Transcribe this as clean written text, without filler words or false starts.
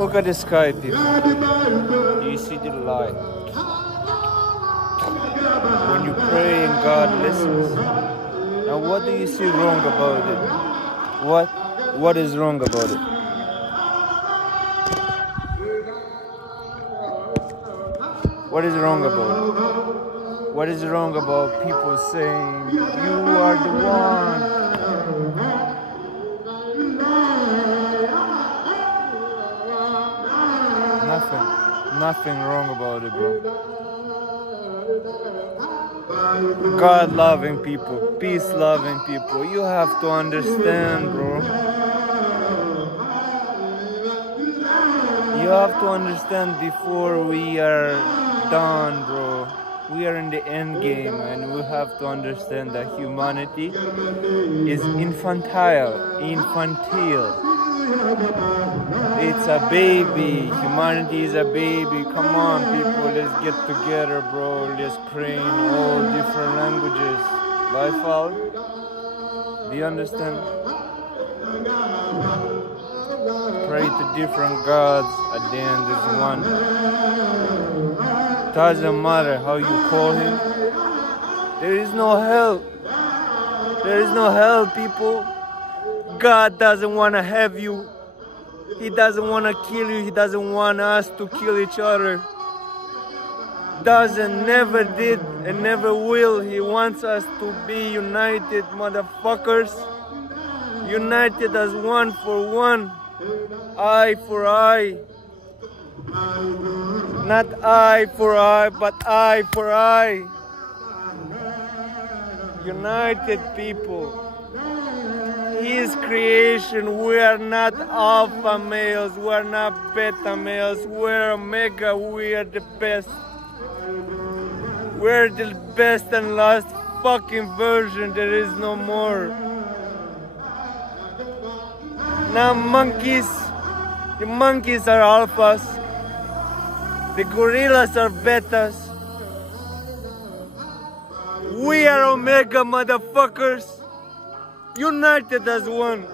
Look at the sky, people. Do you see the light? When you pray and God listens. Now what do you see wrong about it? What is wrong about it? What is wrong about it? What is wrong about people saying, you are the one? Nothing wrong about it, bro. God loving people, peace loving people. You have to understand, bro. You have to understand before we are done, bro. We are in the end game, and we have to understand that humanity is infantile. It's a baby. Humanity is a baby. Come on, people, let's get together, bro. Let's pray in all different languages. By fault, do you understand? Pray to different gods. At the end is one. Doesn't matter how you call him. There is no hell. There is no hell, people. God doesn't want to have you. He doesn't want to kill you. He doesn't want us to kill each other. Doesn't, never did, and never will. He wants us to be united, motherfuckers. United as one for one. Eye for eye. Not eye for eye, but eye for eye. United people. His creation. We are not alpha males. We are not beta males. We are omega. We are the best. We're the best and last fucking version. There is no more. Now monkeys. The monkeys are alphas. The gorillas are betas. We are omega, motherfuckers. United as one.